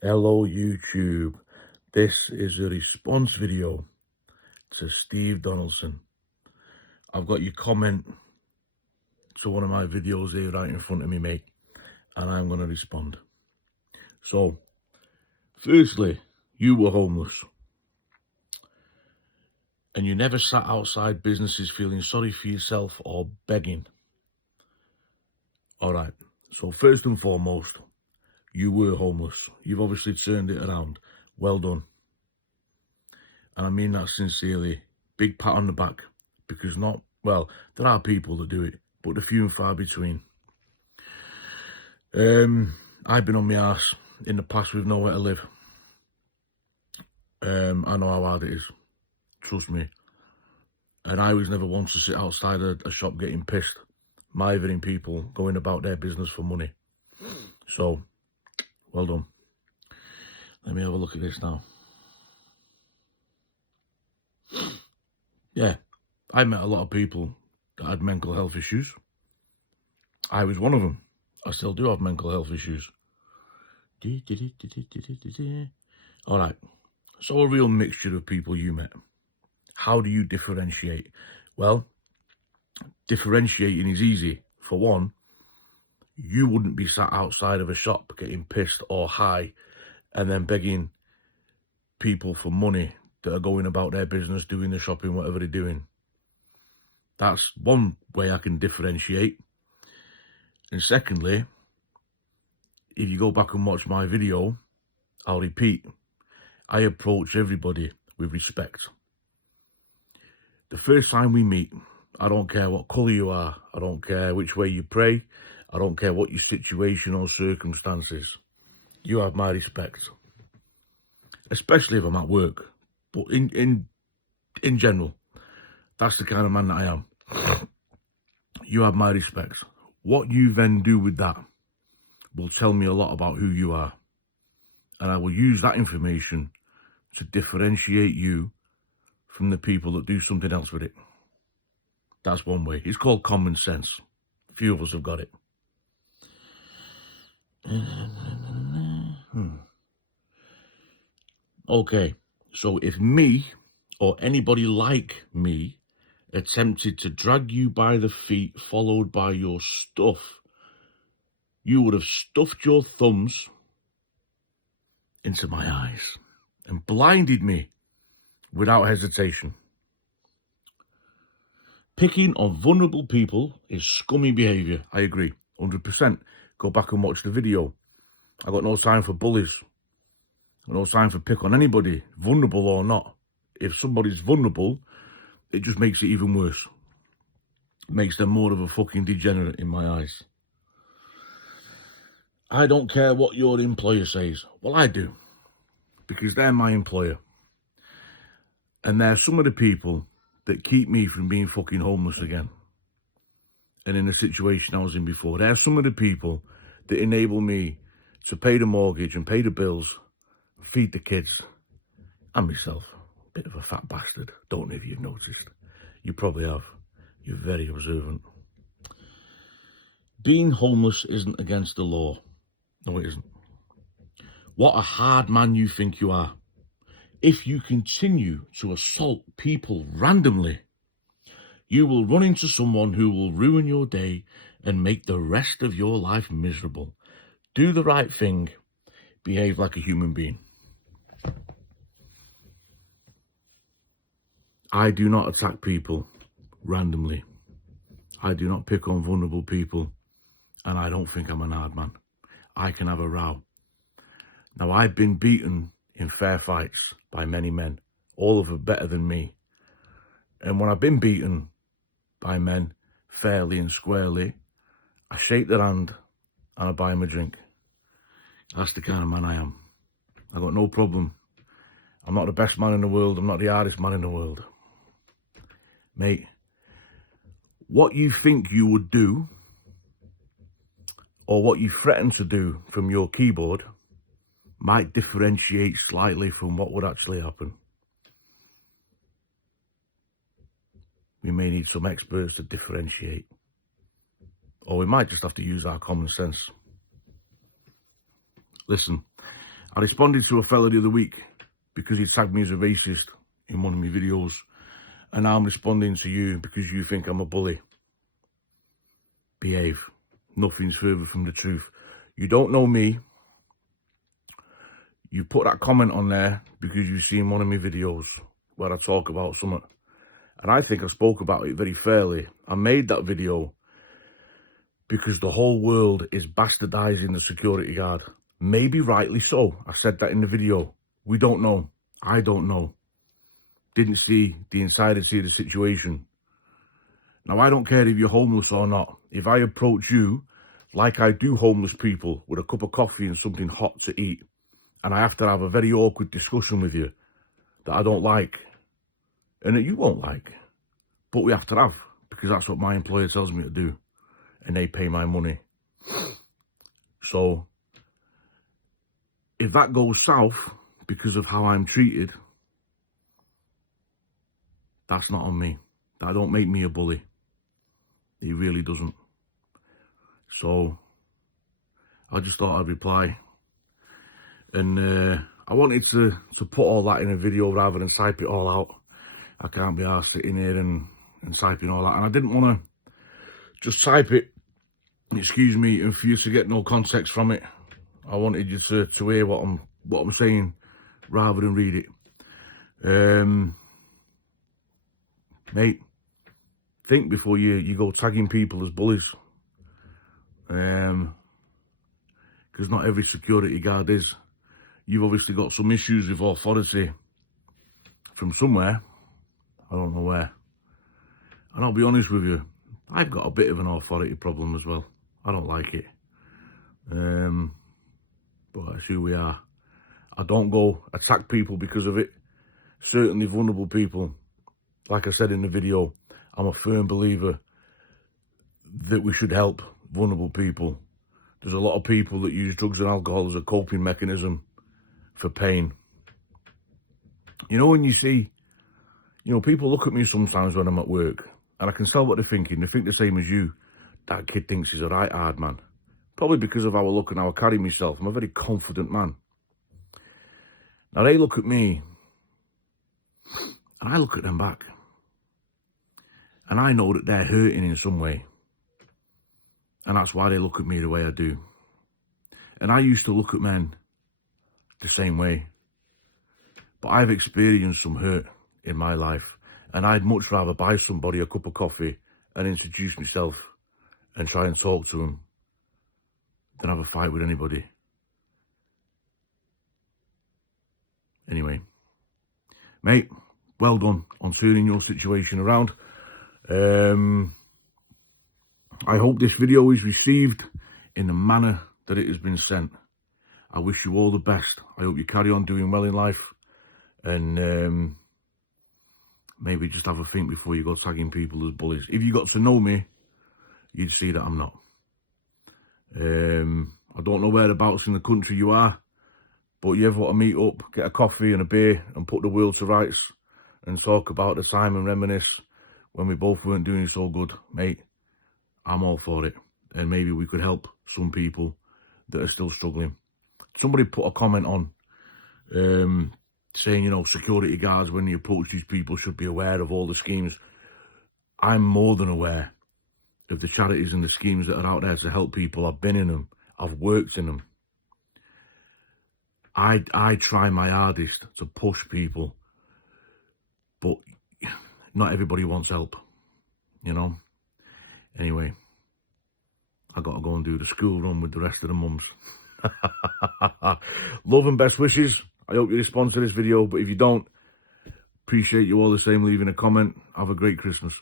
Hello YouTube, this is a response video to Steve Donaldson. I've got your comment to one of my videos here right in front of me, mate, and I'm going to respond. So, firstly, you were homeless and you never sat outside businesses feeling sorry for yourself or begging. Alright, so first and foremost, you were homeless. You've obviously turned it around. Well done. And I mean that sincerely. Big pat on the back, because there are people that do it, but they're few and far between. I've been on my arse in the past with nowhere to live. I know how hard it is, trust me. And I was never one to sit outside a shop getting pissed, mithering people, going about their business for money. So, well done. Let me have a look at this now. Yeah, I met a lot of people that had mental health issues. I was one of them. I still do have mental health issues. All right, so a real mixture of people you met. How do you differentiate? Well, differentiating is easy. For one, you wouldn't be sat outside of a shop getting pissed or high and then begging people for money that are going about their business, doing the shopping, whatever they're doing. That's one way I can differentiate. And secondly, if you go back and watch my video, I'll repeat, I approach everybody with respect. The first time we meet, I don't care what colour you are, I don't care which way you pray, I don't care what your situation or circumstances. You have my respect. Especially if I'm at work. But in general, that's the kind of man that I am. You have my respect. What you then do with that will tell me a lot about who you are. And I will use that information to differentiate you from the people that do something else with it. That's one way. It's called common sense. A few of us have got it. Okay, so if me or anybody like me attempted to drag you by the feet followed by your stuff, you would have stuffed your thumbs into my eyes and blinded me without hesitation. Picking on vulnerable people is scummy behaviour. I agree, 100%. Go back and watch the video. I got no time for bullies. I got no time for pick on anybody, vulnerable or not. If somebody's vulnerable, it just makes it even worse. It makes them more of a fucking degenerate in my eyes. I don't care what your employer says. Well, I do, because they're my employer. And they're some of the people that keep me from being fucking homeless again and in the situation I was in before. They're some of the people that enable me to pay the mortgage and pay the bills, feed the kids and myself. Bit of a fat bastard. Don't know if you've noticed. You probably have. You're very observant. Being homeless isn't against the law. No, it isn't. What a hard man you think you are. If you continue to assault people randomly, you will run into someone who will ruin your day and make the rest of your life miserable. Do the right thing. Behave like a human being. I do not attack people randomly. I do not pick on vulnerable people. And I don't think I'm an hard man. I can have a row. Now, I've been beaten in fair fights by many men, all of them better than me. And when I've been beaten by men fairly and squarely, I shake their hand and I buy them a drink. That's the kind of man I am. I've got no problem. I'm not the best man in the world. I'm not the hardest man in the world. Mate, what you think you would do or what you threaten to do from your keyboard might differentiate slightly from what would actually happen. We may need some experts to differentiate. Or we might just have to use our common sense. Listen, I responded to a fella the other week because he tagged me as a racist in one of my videos. And now I'm responding to you because you think I'm a bully. Behave. Nothing's further from the truth. You don't know me. You put that comment on there because you've seen one of my videos where I talk about something. And I think I spoke about it very fairly. I made that video because the whole world is bastardizing the security guard. Maybe rightly so. I said that in the video. We don't know. I don't know. Didn't see the insidency of the situation. Now, I don't care if you're homeless or not. If I approach you, like I do homeless people, with a cup of coffee and something hot to eat, and I have to have a very awkward discussion with you that I don't like, and that you won't like, but we have to have, because that's what my employer tells me to do, and they pay my money. So, if that goes south because of how I'm treated, that's not on me. That don't make me a bully. It really doesn't. So, I just thought I'd reply. And I wanted to put all that in a video rather than type it all out. I can't be arsed sitting here and typing all that. And I didn't want to just type it, excuse me, and for you to get no context from it. I wanted you to hear what I'm saying rather than read it. Mate, think before you go tagging people as bullies. Because not every security guard is. You've obviously got some issues with authority from somewhere. I don't know where. And I'll be honest with you, I've got a bit of an authority problem as well. I don't like it. But that's who we are. I don't go attack people because of it. Certainly vulnerable people. Like I said in the video, I'm a firm believer that we should help vulnerable people. There's a lot of people that use drugs and alcohol as a coping mechanism for pain. You know, when you see, people look at me sometimes when I'm at work, and I can tell what they're thinking. They think the same as you. That kid thinks he's a right hard man. Probably because of how I look and how I carry myself. I'm a very confident man. Now they look at me, and I look at them back. And I know that they're hurting in some way. And that's why they look at me the way I do. And I used to look at men the same way. But I've experienced some hurt in my life. And I'd much rather buy somebody a cup of coffee and introduce myself and try and talk to them than have a fight with anybody. Anyway, mate, well done on turning your situation around. I hope this video is received in the manner that it has been sent. I wish you all the best. I hope you carry on doing well in life. And maybe just have a think before you go tagging people as bullies. If you got to know me, you'd see that I'm not. I don't know whereabouts in the country you are, but you ever want to meet up, get a coffee and a beer and put the world to rights and talk about the time and reminisce when we both weren't doing so good, mate, I'm all for it. And maybe we could help some people that are still struggling. Somebody put a comment on saying, security guards, when they approach these people, should be aware of all the schemes. I'm more than aware of the charities and the schemes that are out there to help people. I've been in them. I've worked in them. I try my hardest to push people, but not everybody wants help, Anyway, I got to go and do the school run with the rest of the mums. Love and best wishes. I hope you respond to this video, but if you don't, appreciate you all the same leaving a comment. Have a great Christmas.